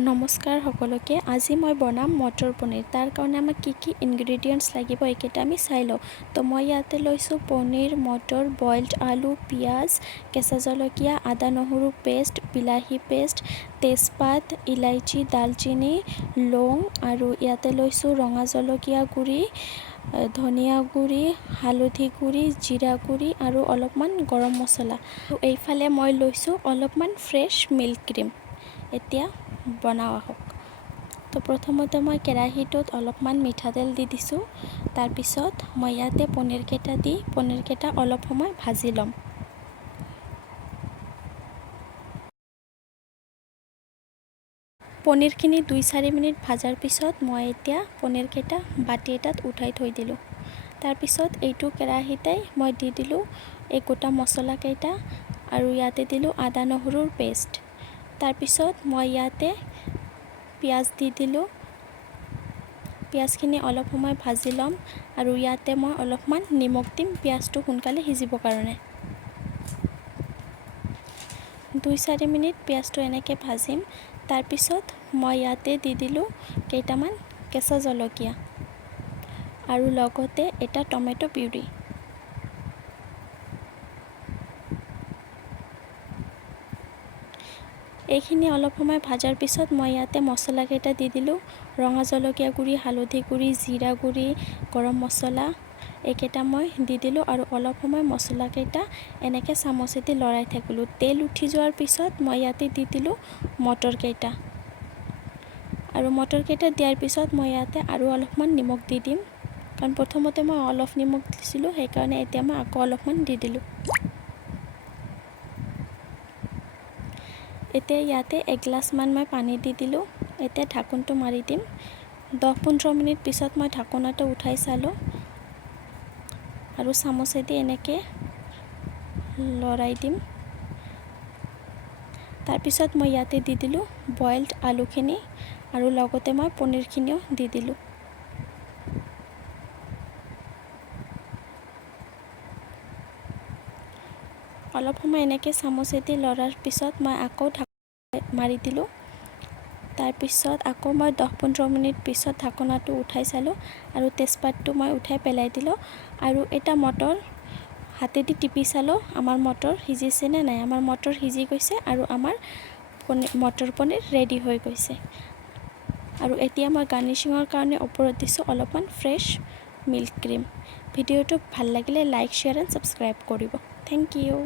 নমস্কাৰ সকলোকে আজি মই বনাম মটৰ পনীৰ তাৰ কাৰণে আমাক কি ইনগ্ৰেডিয়েন্টছ লাগিব এইকেইটা আমি চাই লওঁ তো মই ইয়াতে লৈছোঁ পনীৰ মটৰ বইলড আলু পিঁয়াজ কেঁচা জলকীয়া আদা নহৰু পেষ্ট বিলাহী পেষ্ট তেজপাত ইলাইচি দালচিনি লং আৰু ইয়াতে লৈছোঁ ৰঙা জলকীয়া গুড়ি ধনিয়া গুড়ি হালধি গুড়ি জিৰা গুড়ি আৰু অলপমান গৰম মছলা এইফালে মই লৈছোঁ অলপমান ফ্ৰেছ মিল্ক ক্ৰীম এতিয়া বনাও আহক তো প্ৰথমতে মই কেৰাহীটোত অলপমান মিঠাতেল দি দিছোঁ তাৰপিছত মই ইয়াতে পনীৰকেইটা অলপ সময় ভাজি ল'ম পনীৰখিনি 2-4 মিনিট ভাজাৰ পিছত মই এতিয়া পনীৰকেইটা বাটি এটাত উঠাই থৈ দিলোঁ তাৰপিছত এইটো কেৰাহীতে মই দি দিলোঁ এই গোটা মছলাকেইটা আৰু ইয়াতে দিলোঁ আদা নহৰুৰ পেষ্ট তাৰপিছত মই ইয়াতে পিঁয়াজ দি দিলোঁ পিঁয়াজখিনি অলপ সময় ভাজি ল'ম আৰু ইয়াতে মই অলপমান নিমখ দিম পিঁয়াজটো সোনকালে সিজিবৰ কাৰণে 2-4 মিনিট পিঁয়াজটো এনেকৈ ভাজিম তাৰপিছত মই ইয়াতে দি দিলোঁ কেইটামান কেঁচা জলকীয়া আৰু লগতে এটা টমেটো পিউৰি এইখিনি অলপ সময় ভাজাৰ পিছত মই ইয়াতে মছলাকেইটা দি দিলোঁ ৰঙা জলকীয়া গুড়ি হালধি গুড়ি জিৰা গুড়ি গৰম মছলা এইকেইটা মই দি দিলোঁ আৰু অলপ সময় মছলাকেইটা এনেকৈ চামুচেদি লৰাই থাকিলোঁ তেল উঠি যোৱাৰ পিছত মই ইয়াতে দি দিলোঁ মটৰকেইটা আৰু মটৰকেইটা দিয়াৰ পিছত মই ইয়াতে আৰু অলপমান নিমখ দি দিম কাৰণ প্ৰথমতে মই অলপ নিমখ দিছিলোঁ সেইকাৰণে এতিয়া মই আকৌ অলপমান দি দিলোঁ এতিয়া ইয়াতে 1 গ্লাছমান মই পানী দি দিলোঁ এতিয়া ঢাকনটো মাৰি দিম 10-15 মিনিট পিছত মই ঢাকনটো উঠাই চালোঁ আৰু চামুচেদি এনেকৈ লৰাই দিম তাৰপিছত মই ইয়াতে দি দিলোঁ বইলড আলুখিনি আৰু লগতে মই পনীৰখিনিও দি দিলোঁ অলপ সময় এনেকৈ চামুচেদি লৰাৰ পিছত মই আকৌ মাৰি দিলোঁ তাৰপিছত আকৌ মই 10-15 মিনিট পিছত ঢাকনটো উঠাই চালোঁ আৰু তেজপাতটো মই উঠাই পেলাই দিলোঁ আৰু এটা মটৰ হাতেদি টিপি চালোঁ আমাৰ মটৰ সিজিছে নে নাই আমাৰ মটৰ সিজি গৈছে আৰু আমাৰ মটৰ পনীৰ ৰেডি হৈ গৈছে আৰু এতিয়া মই গাৰ্নিচিঙৰ কাৰণে ওপৰত দিছোঁ অলপমান ফ্ৰেছ মিল্ক ক্ৰীম ভিডিঅ'টো ভাল লাগিলে লাইক শ্বেয়াৰ এণ্ড ছাবস্ক্ৰাইব কৰিব থেংক ইউ